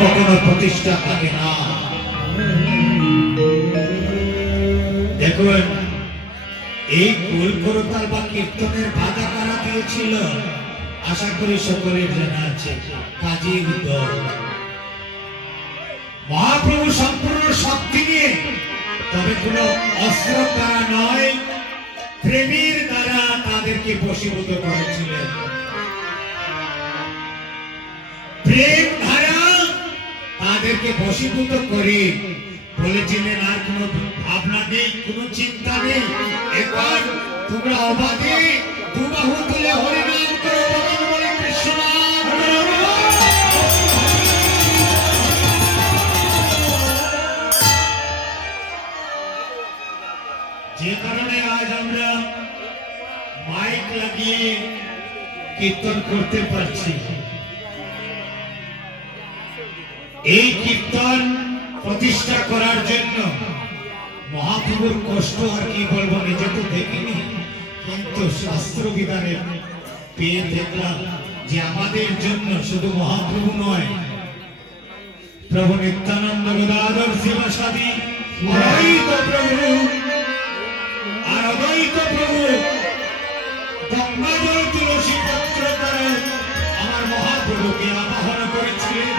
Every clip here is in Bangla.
কখনো প্রতিষ্ঠা থাকে না। দেখুন, এই কুলকরতাল বা কীর্তনের বাধা কারা দিয়েছিল? আশা করি সকলের জানা আছে, কাজী উদ্ধব। মহাপ্রভু সম্পূর্ণ শক্তি নিয়ে, তবে কোন অস্ত্র দ্বারা নয়, প্রেমের দ্বারা তাদেরকে বশীভূত করেছিলেন। প্রেম ধারা তাদেরকে বশীভূত করে বলেছিলেন, আর কোনো ভাবনা নেই, কোনো চিন্তা নেই, এখন তোমরা অবাধে দুবাহু তুলে হরিনাম করো, বলে কৃষ্ণ নাম। যে কারণে আজ আমরা মাইক লাগিয়ে কীর্তন করতে পারছি। এই কীর্তন প্রতিষ্ঠা করার জন্য মহাপ্রভুর কষ্ট আর কি বলবো, নিজে তো দেখিনি, কিন্তু শাস্ত্র বিধানে পেয়ে দেখলাম যে আমাদের জন্য শুধু মহাপ্রভু নয়, প্রভু নিত্যানন্দ গদাধর শিবাসাদি অদ্বৈত প্রভু আর অদ্বৈত প্রভু গঙ্গাজল তুলসী পত্র দ্বারা আমার মহাপ্রভুকে আবাহন করেছিলেন।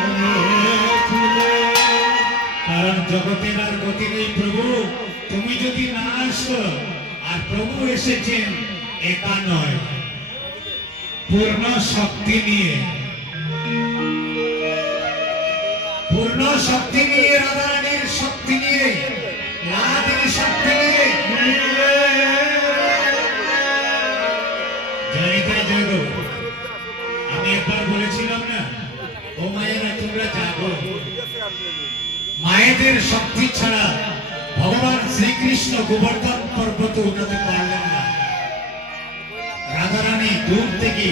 কারণ জগতের আর গতি নেই প্রভু, তুমি যদি না আসো, আর প্রভু এসেছেন একা নয়, পূর্ণ শক্তি নিয়ে, পূর্ণ শক্তি নিয়ে, রাধারানীর শক্তি নিয়ে, রাধারানীর শক্তি নিয়ে। আমি একবার বলেছিলাম না, ও মায়েরা তোমরা জাগো। মায়েদের শক্তি ছাড়া ভগবান শ্রীকৃষ্ণ গোবর্ধন পর্বত উঠাতে পারলেন না। রাধারানী দূর থেকে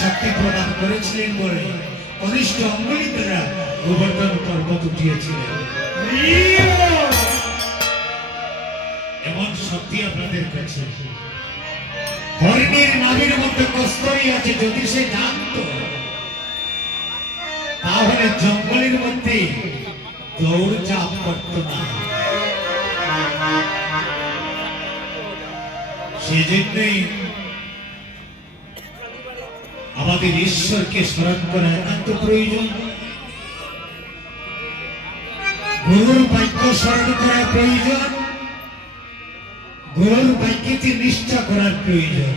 শক্তি প্রদান করেছিলেন বলে কনিষ্ঠ অঙ্গুলি দ্বারা গোবর্ধন পর্বত উঠিয়েছিলেন। এমন শক্তি আপনাদের কাছে। হরিণীর নাভির মধ্যে কস্তরী আছে, যদি সে জানতো তাহলে জঙ্গলের মধ্যে দৌড়ঝাঁপ করত না। সেজন্যই আমাদের ঈশ্বরকে স্মরণ করা একান্ত প্রয়োজন, গুরুর বাক্য স্মরণ করা প্রয়োজন, গুরুর বাক্যে নিষ্ঠা করার প্রয়োজন।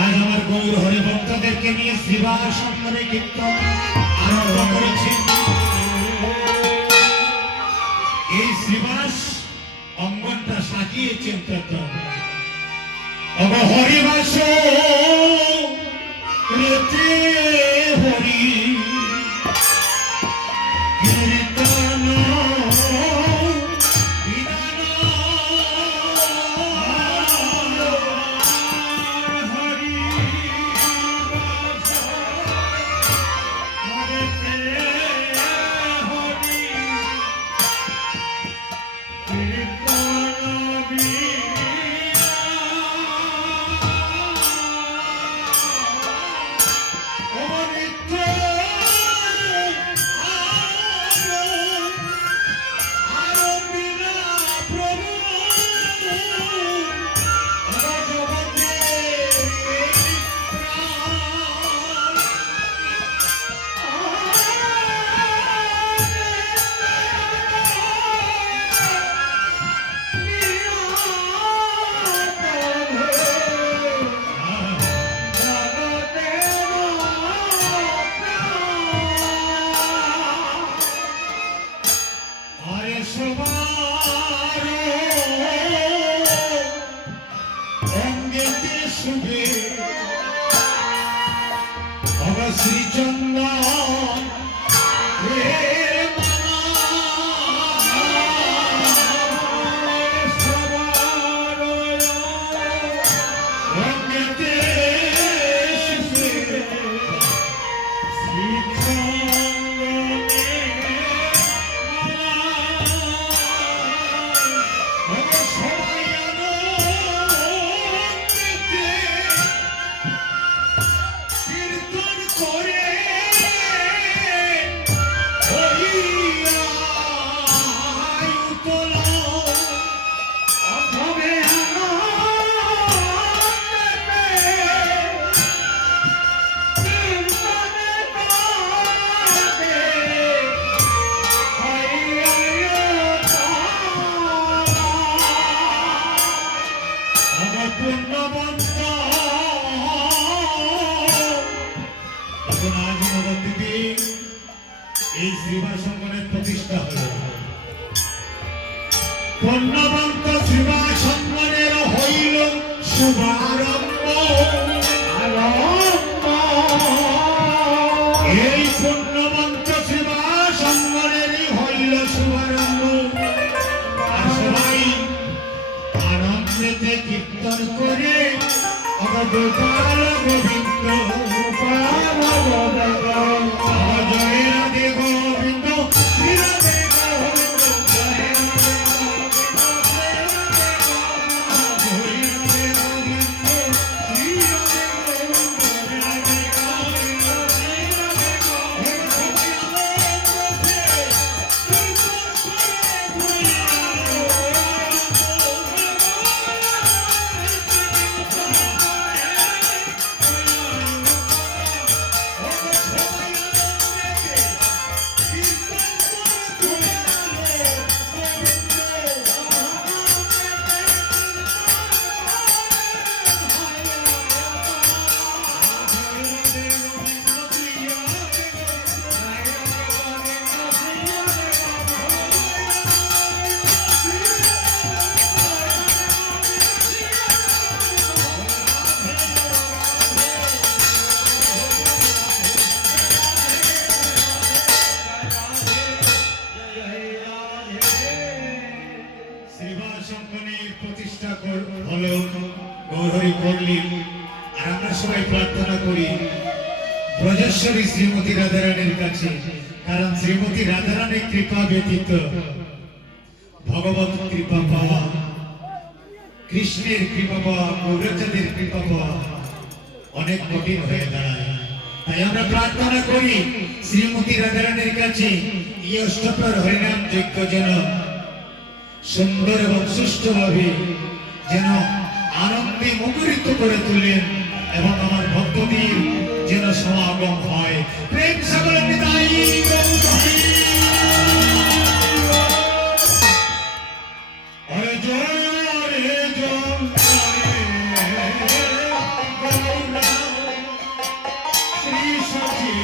আজ আমার গৌর হরি ভক্তদেরকে নিয়ে শ্রীবাস সম্মানে কীর্তন আরম্ভ করেছে। এই শ্রীবাস অঙ্গনটা সাজিয়েছেন প্রথম হরিবাস রেতে হরি এই শ্রীবাসঙ্গনের প্রতিষ্ঠা হল। পূর্ণবন্ত শ্রীবাসঙ্গনের হইল শুভারম্ভ। এই পূর্ণবন্ত শ্রীবাসঙ্গনেরই হইল শুভারম্ভ। আর সবাই আনন্দেতে কীর্তন করে গোপাল গোবিন্দ জয় রাধে গোবিন্দ শ্রী রাধে গোবিন্দ জয় রাধে গোবিন্দ জয় রাধে গোবিন্দ শ্রী রাধে গোবিন্দ রাধে গোবিন্দ শ্রী রাধে প্রতিষ্ঠা হলো গৌরহরি করলেন। আর আমরা সবাই প্রার্থনা করি ব্রজেশ্বরী শ্রীমতী রাধারানীর কাছে, কারণ শ্রীমতী রাধারানীর কৃপা ব্যতীত ভগবত কৃপা পাওয়া, কৃষ্ণের কৃপা পাওয়া, গৌরচাঁদের কৃপা পাওয়া অনেক কঠিন হয়ে দাঁড়ায়। তাই আমরা প্রার্থনা করি শ্রীমতী রাধারানীর কাছে এই অষ্টপ্রহর হরিনাম যজ্ঞ যেন সুন্দর এবং সুষ্ঠুভাবে যেন আনন্দে মুখরিত করে তুলেন এবং আমার ভক্তদের যেন সমাগম হয়। প্রেম সকলের নিতাই গৌর হরি। হরে জয় হরে জয় গৌর শ্রী সচি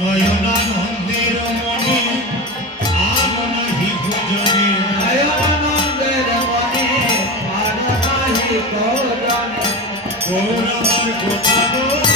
নয়নানন্দের মনে আর নাহি ভোজনে, নয়নানন্দের মনে আর নাহি ভোজনে, গৌর আমার গোপাল